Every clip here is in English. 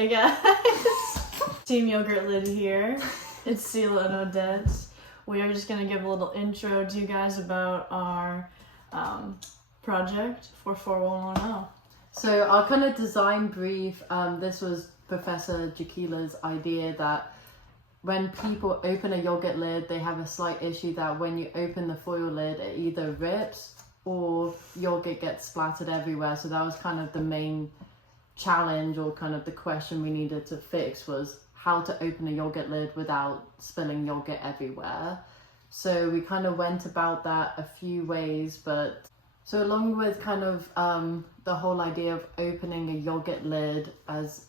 Hey guys, Team Yogurt Lid here. It's Sela and Odette. We are just gonna give a little intro to you guys about our project for 4110. So our kind of design brief, this was Professor Jaquila's idea that when people open a yogurt lid, they have a slight issue that when you open the foil lid, it either rips or yogurt gets splattered everywhere. So that was kind of the main challenge, or kind of the question we needed to fix, was how to open a yogurt lid without spilling yogurt everywhere. So we kind of went about that a few ways, but so along with kind of the whole idea of opening a yogurt lid as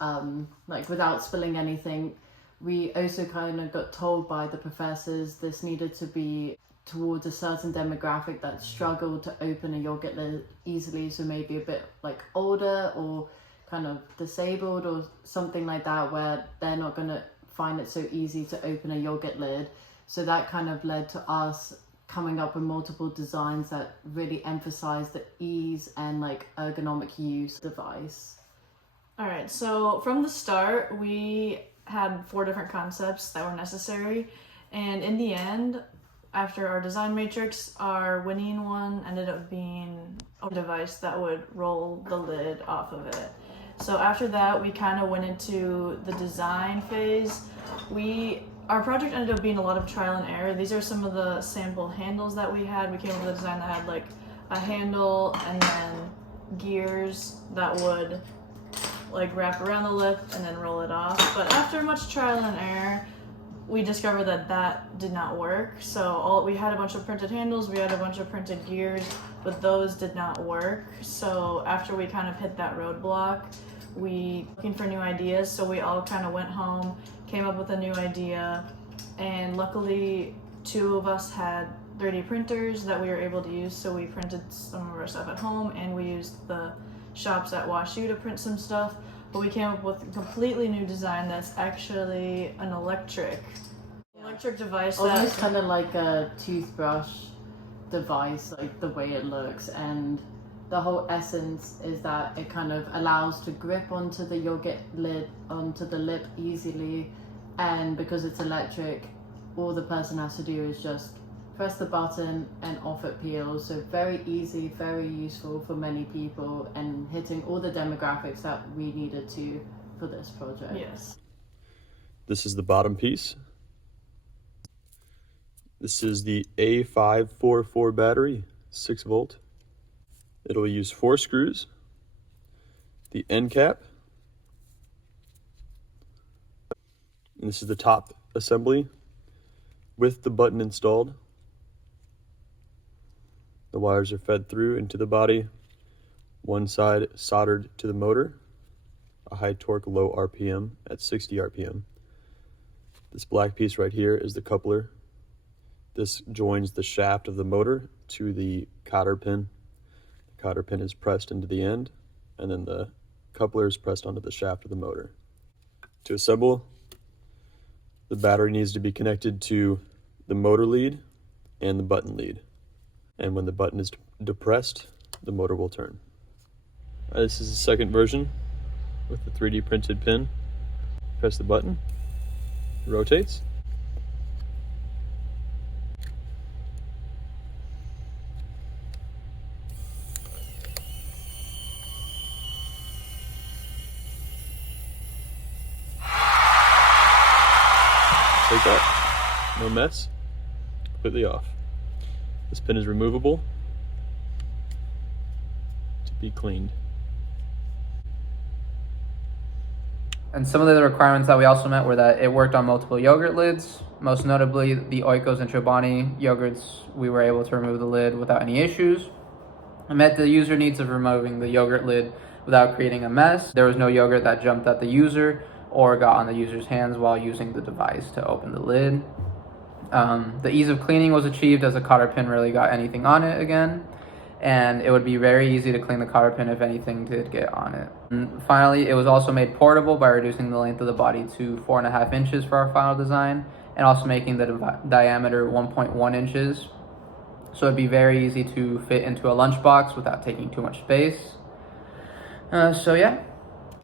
like without spilling anything, we also kind of got told by the professors this needed to be towards a certain demographic that struggled to open a yogurt lid easily, so maybe a bit like older or kind of disabled or something like that, where they're not going to find it so easy to open a yogurt lid. So that kind of led to us coming up with multiple designs that really emphasize the ease and like ergonomic use device. All right, so from the start, we had 4 different concepts that were necessary, and in the end, after our design matrix, our winning one ended up being a device that would roll the lid off of it. So after that, we kind of went into the design phase. Our project ended up being a lot of trial and error. These are some of the sample handles that we had. We came up with a design that had like a handle and then gears that would like wrap around the lip and then roll it off. But after much trial and error, we discovered that that did not work. So we had a bunch of printed handles, we had a bunch of printed gears, but those did not work. So after we kind of hit that roadblock, we looking for new ideas. So we all kind of went home, came up with a new idea, and luckily 2 of us had 3D printers that we were able to use. So we printed some of our stuff at home, and we used the shops at WashU to print some stuff. But we came up with a completely new design that's actually an electric device. Almost kind of like a toothbrush device, like the way it looks, and the whole essence is that it kind of allows to grip onto the yogurt lid, onto the lip easily, and because it's electric, all the person has to do is just press the button and off it peels. So very easy, very useful for many people, and hitting all the demographics that we needed to for this project. Yes. This is the bottom piece. This is the A544 battery, 6 volt. It'll use 4 screws, the end cap, and this is the top assembly with the button installed. The wires are fed through into the body, one side soldered to the motor, a high torque, low RPM at 60 RPM. This black piece right here is the coupler. This joins the shaft of the motor to the cotter pin. The cotter pin is pressed into the end, and then the coupler is pressed onto the shaft of the motor. To assemble, the battery needs to be connected to the motor lead and the button lead. And when the button is depressed, the motor will turn. This is the second version with the 3D printed pin. Press the button, it rotates. Like that, no mess, completely off. This pin is removable to be cleaned. And some of the requirements that we also met were that it worked on multiple yogurt lids. Most notably, the Oikos and Chobani yogurts, we were able to remove the lid without any issues. It met the user needs of removing the yogurt lid without creating a mess. There was no yogurt that jumped at the user or got on the user's hands while using the device to open the lid. The ease of cleaning was achieved, as the cotter pin really got anything on it again, and it would be very easy to clean the cotter pin if anything did get on it. And finally, it was also made portable by reducing the length of the body to 4.5 inches for our final design, and also making the diameter 1.1 inches. So it'd be very easy to fit into a lunchbox without taking too much space. So yeah,